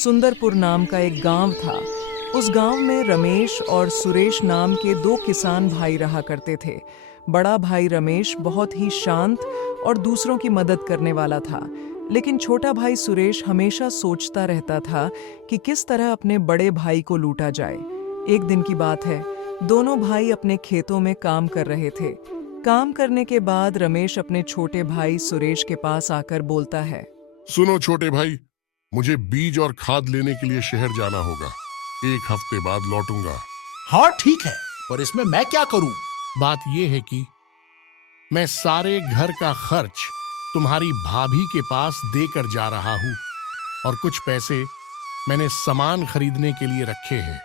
सुंदरपुर नाम का एक गांव था। उस गांव में रमेश और सुरेश नाम के दो किसान भाई रहा करते थे। बड़ा भाई रमेश बहुत ही शांत और दूसरों की मदद करने वाला था, लेकिन छोटा भाई सुरेश हमेशा सोचता रहता था कि किस तरह अपने बड़े भाई को लूटा जाए। एक दिन की बात है, दोनों भाई अपने खेतों में काम कर रहे थे। काम करने के बाद रमेश अपने छोटे भाई सुरेश के पास आकर बोलता है, सुनो छोटे भाई, मुझे बीज और खाद लेने के लिए शहर जाना होगा। 1 हफ्ते बाद लौटूंगा। हाँ ठीक है, पर इसमें मैं क्या करूं? बात यह है कि मैं सारे घर का खर्च तुम्हारी भाभी के पास देकर जा रहा हूं और कुछ पैसे मैंने सामान खरीदने के लिए रखे हैं।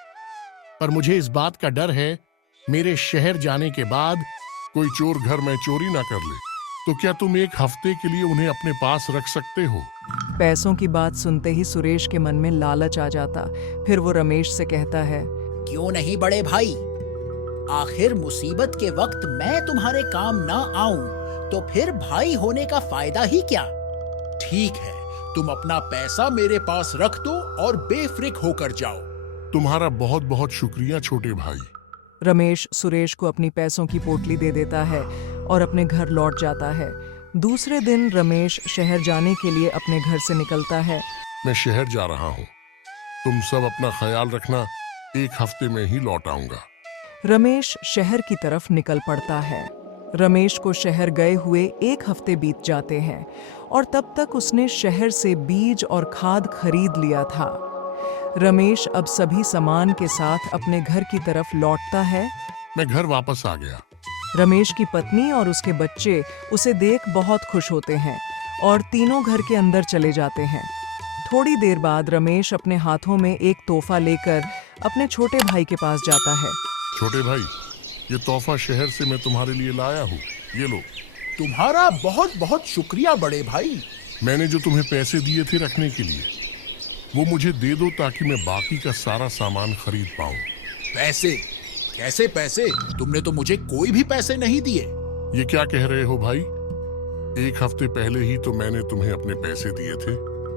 पर मुझे इस बात का डर है, मेरे शहर जाने के बाद कोई चोर घर में चोरी ना कर ले। तो क्या तुम 1 हफ्ते के लिए उन्हें अपने पास रख सकते हो? पैसों की बात सुनते ही सुरेश के मन में लालच आ जाता। फिर वो रमेश से कहता है, क्यों नहीं बड़े भाई, आखिर मुसीबत के वक्त मैं तुम्हारे काम ना आऊं तो फिर भाई होने का फायदा ही क्या? ठीक है, तुम अपना पैसा मेरे पास रख दो और बेफिक्र होकर जाओ। तुम्हारा बहुत बहुत शुक्रिया छोटे भाई। रमेश सुरेश को अपनी पैसों की पोटली दे देता है और अपने घर लौट जाता है। दूसरे दिन रमेश शहर जाने के लिए अपने घर से निकलता है। मैं शहर जा रहा हूँ, तुम सब अपना ख्याल रखना, 1 हफ्ते में ही लौट आऊंगा। रमेश शहर की तरफ निकल पड़ता है। रमेश को शहर गए हुए 1 हफ्ते बीत जाते हैं और तब तक उसने शहर से बीज और खाद खरीद लिया था। रमेश अब सभी सामान के साथ अपने घर की तरफ लौटता है। मैं घर वापस आ गया। रमेश की पत्नी और उसके बच्चे उसे देख बहुत खुश होते हैं और तीनों घर के अंदर चले जाते हैं। थोड़ी देर बाद रमेश अपने हाथों में एक तोहफा लेकर अपने छोटे भाई के पास जाता है। छोटे भाई, ये तोहफा शहर से मैं तुम्हारे लिए लाया हूँ, ये लो। तुम्हारा बहुत बहुत शुक्रिया बड़े भाई। मैंने जो तुम्हें पैसे दिए थे रखने के लिए, वो मुझे दे दो ताकि मैं बाकी का सारा सामान खरीद पाऊं। पैसे? कैसे पैसे? तुमने तो मुझे कोई भी पैसे नहीं दिए। ये क्या कह रहे हो भाई? 1 हफ्ते पहले ही तो मैंने तुम्हें अपने पैसे दिए थे।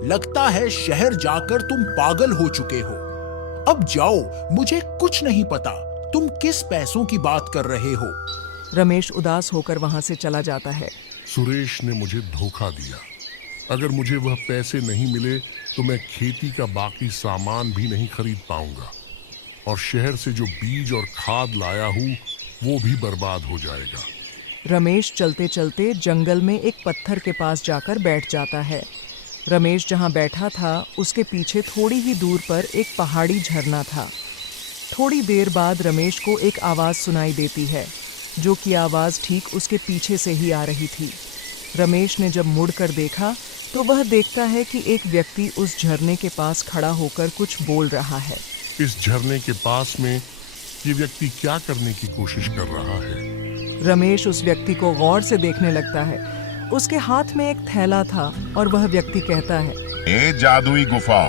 लगता है शहर जाकर तुम पागल हो चुके हो। अब जाओ, मुझे कुछ नहीं पता तुम किस पैसों की बात कर रहे हो। रमेश उदास होकर वहां से चला जाता है। सुरेश ने मुझे धोखा दिया। अगर मुझे वह पैसे नहीं मिले तो मैं खेती का बाकी सामान भी नहीं खरीद पाऊंगा और शहर से जो बीज और खाद लाया हूँ वो भी बर्बाद हो जाएगा। रमेश चलते चलते जंगल में एक पत्थर के पास जाकर बैठ जाता है। रमेश जहां बैठा था उसके पीछे थोड़ी ही दूर पर एक पहाड़ी झरना था। थोड़ी देर बाद रमेश को एक आवाज़ सुनाई देती है, जो कि आवाज़ ठीक उसके पीछे से ही आ रही थी। रमेश ने जब मुड़कर देखा तो वह देखता है कि एक व्यक्ति उस झरने के पास खड़ा होकर कुछ बोल रहा है। इस झरने के पास में ये व्यक्ति क्या करने की कोशिश कर रहा है? रमेश उस व्यक्ति को गौर से देखने लगता है। उसके हाथ में एक थैला था और वह व्यक्ति कहता है, ए जादुई गुफा,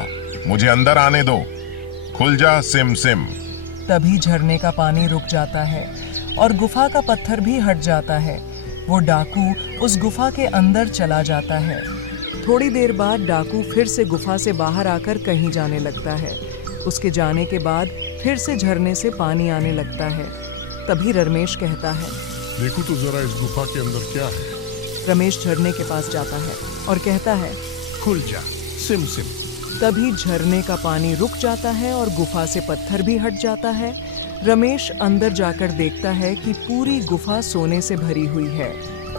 मुझे अंदर आने दो, खुल जा सिम सिम। तभी झरने का पानी रुक जाता है और गुफा का पत्थर भी हट जाता है। वो डाकू उस गुफा के अंदर चला जाता है। थोड़ी देर बाद डाकू फिर से गुफा से बाहर आकर कहीं जाने लगता है। उसके जाने के बाद फिर से झरने से पानी आने लगता है। तभी रमेश कहता है, देखो तो जरा इस गुफा के अंदर क्या है। रमेश झरने के पास जाता है और कहता है, खुल जा सिम सिम। तभी झरने का पानी रुक जाता है और गुफा से पत्थर भी हट जाता है। रमेश अंदर जाकर देखता है कि पूरी गुफा सोने से भरी हुई है।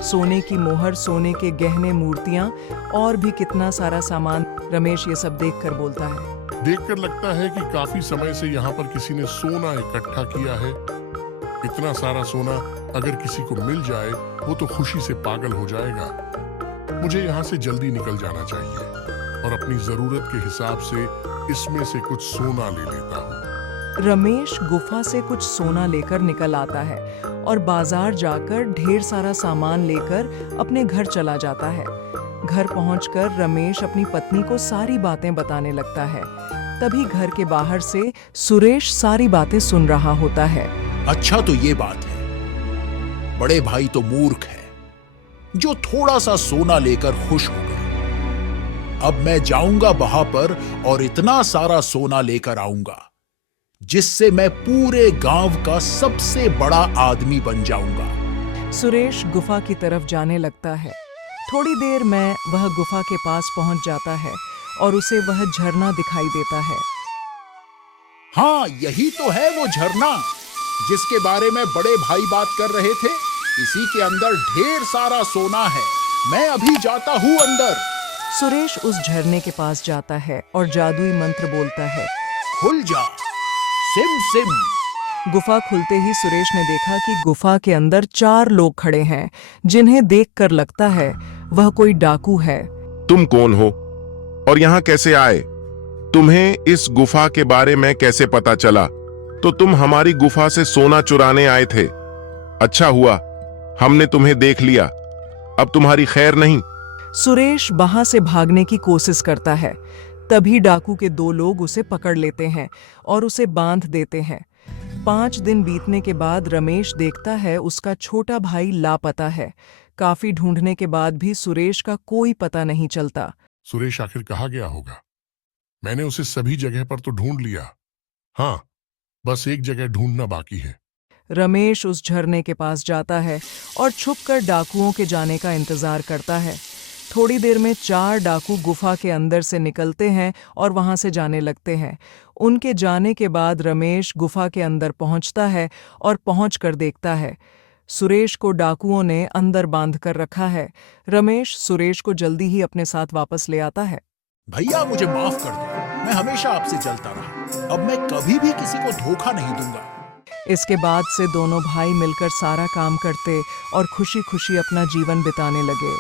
सोने की मोहर, सोने के गहने, मूर्तियां और भी कितना सारा सामान। रमेश ये सब देखकर बोलता है, देखकर लगता है कि काफी समय से यहाँ पर किसी ने सोना इकट्ठा किया है। इतना सारा सोना अगर किसी को मिल जाए वो तो खुशी से पागल हो जाएगा। मुझे यहाँ से जल्दी निकल जाना चाहिए और अपनी जरूरत के हिसाब से इसमें से कुछ सोना ले लेता हूँ। रमेश गुफा से कुछ सोना लेकर निकल आता है और बाजार जाकर ढेर सारा सामान लेकर अपने घर चला जाता है। घर पहुंचकर रमेश अपनी पत्नी को सारी बातें बताने लगता है। तभी घर के बाहर से सुरेश सारी बातें सुन रहा होता है। अच्छा तो ये बात है, बड़े भाई तो मूर्ख है जो थोड़ा सा सोना लेकर खुश हो गए। अब मैं जाऊंगा वहां पर और इतना सारा सोना लेकर आऊंगा जिससे मैं पूरे गांव का सबसे बड़ा आदमी बन जाऊंगा। सुरेश गुफा की तरफ जाने लगता है। थोड़ी देर में वह गुफा के पास पहुंच जाता है और उसे वह झरना दिखाई देता है। हाँ, यही तो है वो झरना जिसके बारे में बड़े भाई बात कर रहे थे। इसी के अंदर ढेर सारा सोना है। मैं अभी जाता हूँ अंदर। सुरेश उस झरने के पास जाता है और जादुई मंत्र बोलता है। खुल जा, सिम सिम। गुफा खुलते ही सुरेश ने देखा कि गुफा के अंदर 4 लोग खड़े हैं, जिन्हें देखकर लगता है वह कोई डाकू है। तुम कौन हो और यहाँ कैसे आए? तुम्हें इस गुफा के बारे में कैसे पता चला? तो तुम हमारी गुफा से सोना चुराने आए थे। अच्छा हुआ हमने तुम्हें देख लिया। अब तुम्हारी खैर नहीं। सुरेश वहां से भागने की कोशिश करता है। तभी डाकू के 2 लोग उसे पकड़ लेते हैं और उसे बांध देते हैं। 5 दिन बीतने के बाद रमेश देखता है उसका छोटा भाई लापता है। काफी ढूंढने के बाद भी सुरेश का कोई पता नहीं चलता। सुरेश आखिर कहाँ गया होगा? मैंने उसे सभी जगह पर तो ढूंढ लिया। हाँ, बस एक जगह ढूंढना बाकी है। रमेश उस झरने के पास जाता है और छुपकर डाकुओं के जाने का इंतजार करता है। थोड़ी देर में 4 डाकू गुफा के अंदर से निकलते हैं और वहां से जाने लगते हैं। उनके जाने के बाद रमेश गुफा के अंदर पहुंचता है और पहुंचकर देखता है सुरेश को डाकुओं ने अंदर बांध कर रखा है। रमेश सुरेश को जल्दी ही अपने साथ वापस ले आता है। भैया, मुझे माफ कर दो। मैं हमेशा आपसे जलता रहा। अब मैं कभी भी किसी को धोखा नहीं दूंगा। इसके बाद से दोनों भाई मिलकर सारा काम करते और खुशी खुशी अपना जीवन बिताने लगे।